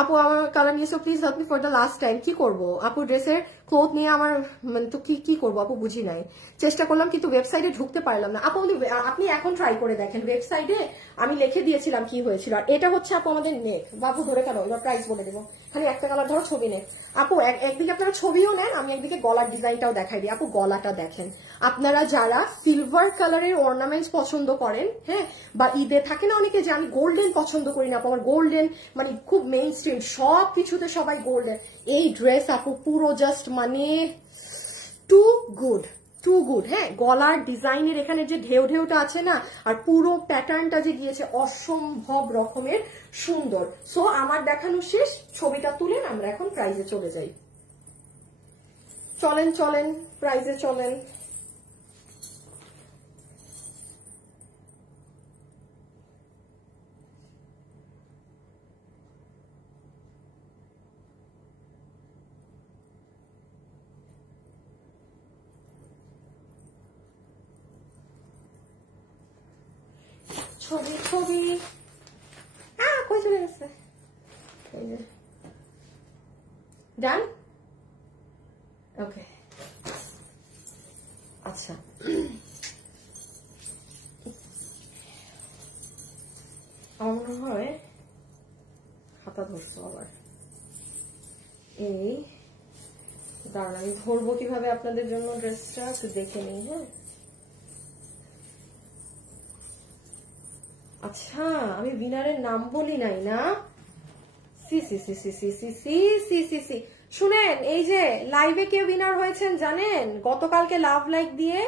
আপু আমার কালার নিয়ে so please help me for the last time. কি করবো আপু, ড্রেসের ক্লোথ নিয়ে আমার মানে তো কি করবো আপু, বুঝি নাই। চেষ্টা করলাম কিন্তু ওয়েবসাইটে ঢুকতে পারলাম না আপু। আপনি এখন ট্রাই করে দেখেন, ওয়েবসাইটে আমি লিখে দিয়েছিলাম কি হয়েছিল। আর এটা হচ্ছে আপু আমাদের নেক। বাবু ধরে কেন, এবার প্রাইস বলে দেবো, খালি একটা কালার ধরো, ছবি নেক। আপু একদিকে আপনারা ছবিও নেন, আমি একদিকে গলার ডিজাইনটাও দেখাই দিই। আপু গলাটা দেখেন, আপনারা যারা সিলভার কালারের অর্নামেন্টস পছন্দ করেন, হ্যাঁ, বা ঈদে থাকে না অনেকে যে আমি গোল্ডেন পছন্দ করি না, আপু আমার গোল্ডেন মানে খুব মেইন স্ট্রিম, সব কিছুতে সবাই গোল্ডেন। এই ড্রেস আপু পুরো জাস্ট মানে টু গুড। হ্যাঁ, গলার ডিজাইনের এখানে যে ঢেউটা আছে না, আর পুরো প্যাটার্নটা যে গিয়েছে অসম্ভব রকমের সুন্দর। সো আমার দেখানো শেষ, ছবিটা তুলেন, আমরা এখন প্রাইজে চলে যাই। চলেন প্রাইজে চলেন। ছবি কই চলে গেছে, ডান, ওকে। আচ্ছা আমার মনে হয় খাতা ধরছো আবার, এই দাঁড়ান আমি ধরবো কিভাবে আপনাদের জন্য ড্রেসটা একটু দেখে নিই। হ্যাঁ, আচ্ছা আমি উইনারের নাম বলি নাই না, সি শুনেন, এই যে লাইভে কে উইনার হয়েছেন জানেন, গতকালকে লাভ লাইক দিয়ে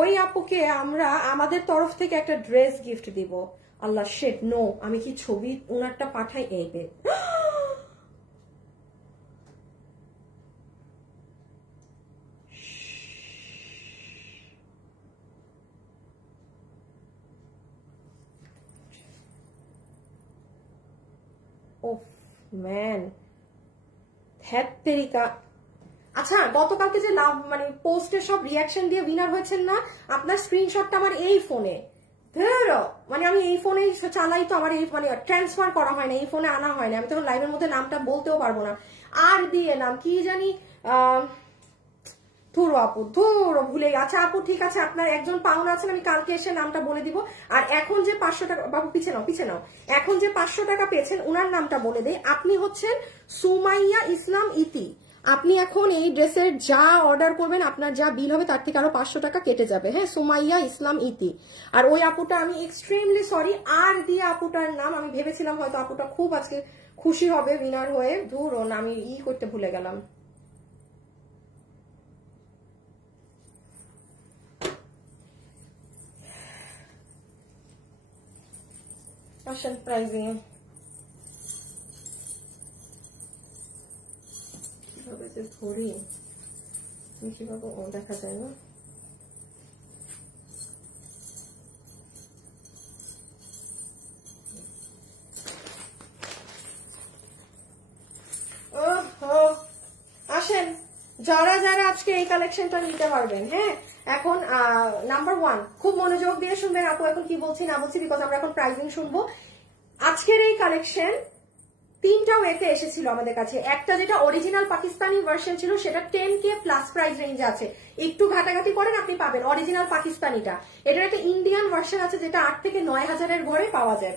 ওই আপুকে আমরা আমাদের তরফ থেকে একটা ড্রেস গিফট দিব। আল্লাহ শেট নো, আমি কি ছবি ওনারটা পাঠাই? এই ম্যান হ্যাতেরিকা। আচ্ছা গতকালকে যে লাভ মানে পোস্টের সব রিয়াকশন দিয়ে উইনার হয়েছেন না, আপনার স্ক্রিনশটটা আমার এই ফোনে মানে আমি এই ফোনে চালাই, তো আমার এই মানে ট্রান্সফার করা হয় না, এই ফোনে আনা হয় না, আমি তখন লাইভের মধ্যে নামটা বলতেও পারবো না। আর দিয়ে নাম কি জানি ধুরো আপু ধুরো ভুলে গেছে আপু। ঠিক আছে, আপনার একজন পাওনা আছেন, আমি কালকে এসে নামটা বলে দিব। আর এখন যে 500 টাকা, বাবু পিছে নাও, এখন যে 500 টাকা পেয়েছেন ওনার নামটা বলে দেই। আপনি হচ্ছেন সুমাইয়া ইসলাম ইতি। আপনি এখন এই ড্রেসের যা অর্ডার করবেন, আপনার যা বিল হবে তার থেকে আরো 500 টাকা কেটে যাবে। হ্যাঁ, সুমাইয়া ইসলাম ইতি। আর ওই আপুটা, আমি এক্সট্রিমলি সরি, আর দিয়ে আপুটার নাম, আমি ভেবেছিলাম হয়তো আপুটা খুব আজকে খুশি হবে উইনার হয়ে, ধুরো না আমি করতে ভুলে গেলাম। আসেন প্রাইজিং কিভাবে যে ধরি, কিভাবে ও দেখা যায় না। আসেন যারা যারা আজকে এই কালেকশনটা নিতে পারবেন। হ্যাঁ, এখন নাম্বার 1 খুব মনোযোগ দিয়ে শুনবেন আপু এখন কি বলছি না বলছি, বিকজ আমরা এখন প্রাইজিং শুনবো। আজকের এই কালেকশন 3টা ওয়েতে এসেছিল আমাদের কাছে। একটা যেটা অরিজিনাল পাকিস্তানি ভার্সন ছিল, সেটা 10K প্লাস প্রাইস রেঞ্জে আছে। একটু ঘাটাঘাটি করেন আপনি পাবেন অরিজিনাল পাকিস্তানিটা। এটার একটা ইন্ডিয়ান ভার্সন আছে যেটা 8 থেকে 9 হাজারের ঘরে পাওয়া যায়।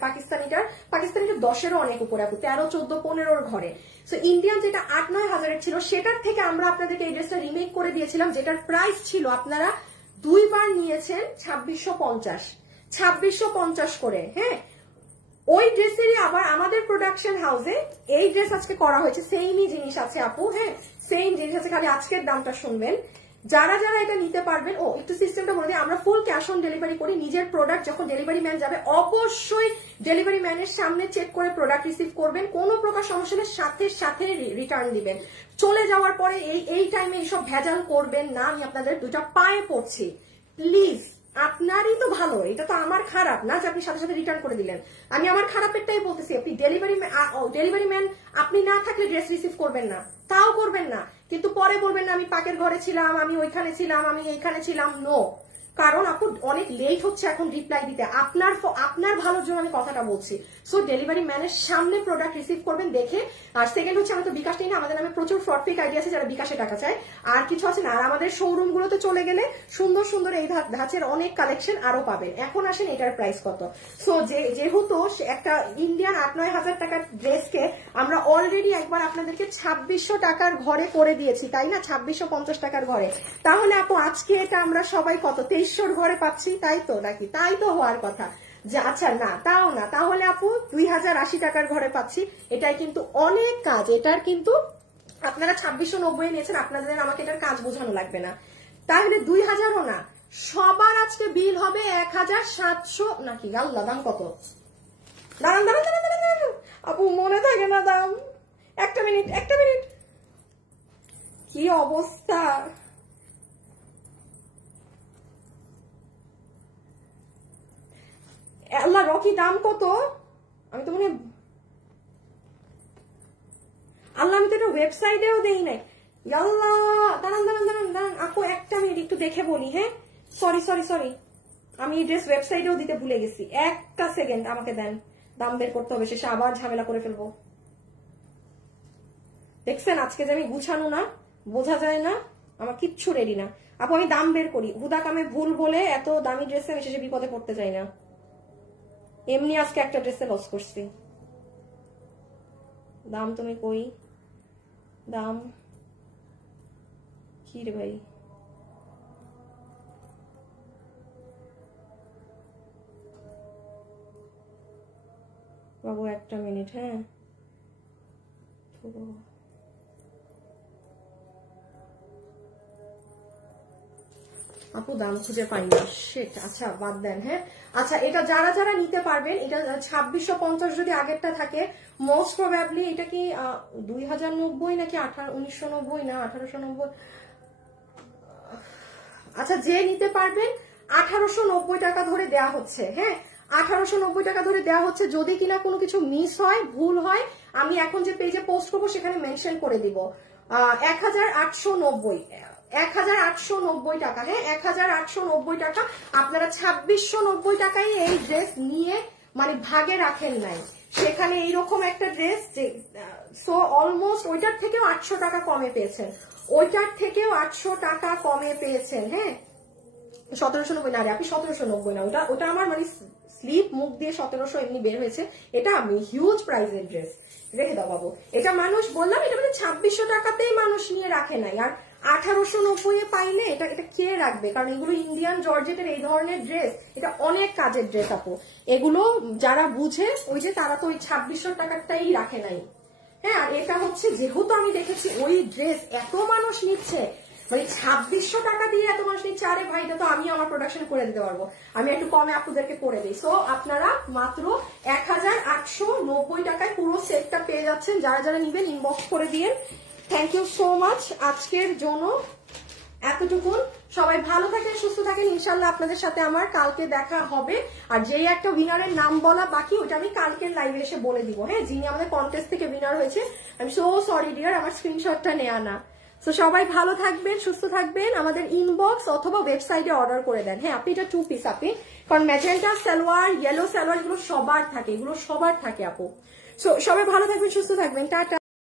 পাকিস্তানিটা 10-এরও অনেক উপরে আপু, 13, 14, 15-র ঘরে। সো ইন্ডিয়ান যেটা 8-9 হাজারের ছিল, সেটার থেকে আমরা আপনাদেরকে এই ড্রেসটা রিমেক করে দিয়েছিলাম, যেটার প্রাইস ছিল, আপনারা 2 বার নিয়েছেন 2650 করে। হ্যাঁ, ওই ড্রেসেরই আবার আমাদের প্রোডাকশন হাউসে এই ড্রেস আজকে করা হয়েছে। সেমই জিনিস আছে আপু। হ্যাঁ, সেম জিনিস আছে, খালি আজকের দামটা শুনবেন। যারা যারা এটা নিতে পারবেন, একটু সিস্টেমটা বলে দিই, আমরা ফুল ক্যাশ অন ডেলিভারি করি। নিজের প্রোডাক্ট যখন ডেলিভারি ম্যান যাবে, অবশ্যই ডেলিভারি ম্যানের সামনে চেক করে প্রোডাক্ট রিসিভ করবেন। কোনো প্রকার সমস্যা হলে সাথে সাথে রিটার্ন দিবেন। চলে যাওয়ার পরে এই টাইমে এইসব ভেজাল করবেন না। আমি আপনাদের দুটা পায়ে পড়ছি, প্লিজ। আপনারই তো ভালো, এটা তো আমার খারাপ না যে আপনি সাথে সাথে রিটার্ন করে দিলেন। আমি আমার খারাপেরটাই বলতেছি। আপনি ডেলিভারি ম্যান আপনি না থাকলে ড্রেস রিসিভ করবেন না, তাও করবেন না, কিন্তু পরে বলবেন না আমি পাকের ঘরে ছিলাম, আমি ওইখানে ছিলাম, আমি এইখানে ছিলাম। নো, কারণ আপু অনেক লেট হচ্ছে এখন রিপ্লাই দিতে। আপনার ভালোর জন্য আমি কথাটা বলছি। সো ডেলিভারি ম্যানের সামনে প্রোডাক্ট রিসিভ করবেন দেখে। আর সেকেন্ড হচ্ছে, আমরা তো বিকাশ নেই না, আমাদের নামে প্রচুর ফ্রড ফেক আইডিয়া আছে যারা বিকাশে টাকা চায়। আর কিছু আছে না। আর আমাদের শোরুম গুলোতে চলে গেলে সুন্দর সুন্দর এই ধাঁচের অনেক কালেকশন আরো পাবেন। এখন আসেন এটার প্রাইস কত। সো যেহেতু একটা ইন্ডিয়ান 8-9 হাজার টাকার ড্রেসকে আমরা অলরেডি একবার আপনাদেরকে 2600 টাকার ঘরে করে দিয়েছি, তাই না? 2650 টাকার ঘরে। তাহলে আপু আজকে এটা আমরা সবাই কত 2300 ঘরে পাচ্ছি, তাই তো নাকি? তাই তো হওয়ার কথা। আচ্ছা না, তাও না, তাহলে আপু 2080 টাকার ঘরে পাচ্ছি। এটাই কিন্তু অনেক কাজ। এটার কিন্তু আপনারা 2690 নিয়েছেন, আপনাদের আমাকে এটার কাজ বোঝানো লাগবে না। তাহলে 2000ও না, সবার আজকে বিল হবে 1700 নাকি? আল্লাহ, দাম কত? দাঁড়ান আপু, মনে থাকে না দাম। একটা মিনিট, কি অবস্থা। আল্লাহ, রকি দাম কত? আমি তো মনে, আল্লাহ, আমি তো এটা ওয়েবসাইটেও দেই নাই। আল্লাহ, দাঁড়ান আপু, একটা মিনিট একটু দেখে বলি। হ্যাঁ, সরি, আমি ড্রেস ওয়েবসাইটেও দিতে ভুলে গেছি। একটা সেকেন্ড আমাকে দেন, দাম বের করতে হবে, শেষে আবার ঝামেলা করে ফেলবো। দেখছেন আজকে যে আমি গুছানো না, বোঝা যায় না, আমার কিচ্ছু রেডি না। আপু আমি দাম বের করি, হুদা কামে ভুল বলে এত দামি ড্রেসে আমি শেষে বিপদে পড়তে চাই না। এমনি আজকে একটা ড্রেসে লস করছি। দাম তুমি কই, দাম কি রে ভাই? বাবু একটা মিনিট। হ্যাঁ, আপু দাম খুঁজে পাই না। আচ্ছা বাদ দেন। হ্যাঁ, আচ্ছা এটা যারা যারা নিতে পারবেন, এটা 2650 যদি আগেরটা থাকে, মোস্ট প্রবাবলি এটা কি 2090 নাকি 1990 না 1890। আচ্ছা, যে নিতে পারবেন 1890 টাকা ধরে দেয়া হচ্ছে। হ্যাঁ, 1890 টাকা ধরে দেওয়া হচ্ছে। যদি কিনা কোনো কিছু মিস হয়, ভুল হয়, আমি এখন যে পেজে পোস্ট করবো সেখানে মেনশন করে দিব। 1890 টাকা। হ্যাঁ, 1890 টাকা। আপনারা 2690 টাকায় এই ড্রেস নিয়ে মানে ভাগে রাখেন নাই। সেখানে এইরকম একটা ড্রেস যে অলমোস্ট ওইটার থেকেও 800 টাকা কমে পেয়েছেন। ওইটার থেকেও 800 টাকা কমে পেয়েছেন। হ্যাঁ 1790 না রে আপনি 1790 না, ওটা আমার মানে স্লিপ মুখ দিয়ে 1700 এমনি বের হয়েছে। এটা আমি হিউজ প্রাইসের ড্রেস, রেখে দাও বাবু। এটা মানুষ বললাম এটা মানে 2600 টাকাতেই মানুষ নিয়ে রাখে নাই, আর 1890 এ পাইলে এটা কে রাখবে? কারণ এগুলো ইন্ডিয়ান জর্জেটের এই ধরনের ড্রেস, এটা অনেক কাজের ড্রেস আপু। এগুলো যারা বুঝে ওই যে তারা তো ওই 2600 টাকাটাই রাখে নাই। হ্যাঁ আর এটা হচ্ছে যেহেতু আমি দেখেছি ওই ড্রেস এত মানুষ নিচ্ছে, মানে 2600 টাকা দিয়ে এত মানুষ নিচ্ছে, আরে ভাই এটা তো আমি আমার প্রোডাকশন করে দিতে পারবো, আমি একটু কমে আপনাদেরকে করে দিই। সো আপনারা মাত্র 1890 টাকায় পুরো সেটটা পেয়ে যাচ্ছেন। যারা যারা নিবেন ইনবক্স করে দিয়ে। থ্যাংক ইউ সো মাচ আজকের জন্য এতটুকুন। সবাই ভালো থাকেন, সুস্থ থাকেন, ইনশাল্লাহ আপনাদের সাথে আমার কালকে দেখা হবে। আর যেই একটা উইনারের নাম বলা বাকি ওটা আমি কালকের লাইভে এসে বলে দিব। হ্যাঁ যিনি আমাদের কন্টেস্ট থেকে উইনার হয়েছে, আমি সো সরি ডিয়ার আমার স্ক্রিনশটটা নেওয়া না। তো সবাই ভালো থাকবেন, সুস্থ থাকবেন, আমাদের ইনবক্স অথবা ওয়েবসাইটে অর্ডার করে দেন। হ্যাঁ আপনি এটা 2 পিস আপনি, কারণ ম্যাজেন্টা সালোয়ার, ইয়েলো সালোয়ার এগুলো সবার থাকে, এগুলো সবার থাকে আপু। সো সবাই ভালো থাকবেন, সুস্থ থাকবেন, টাটা।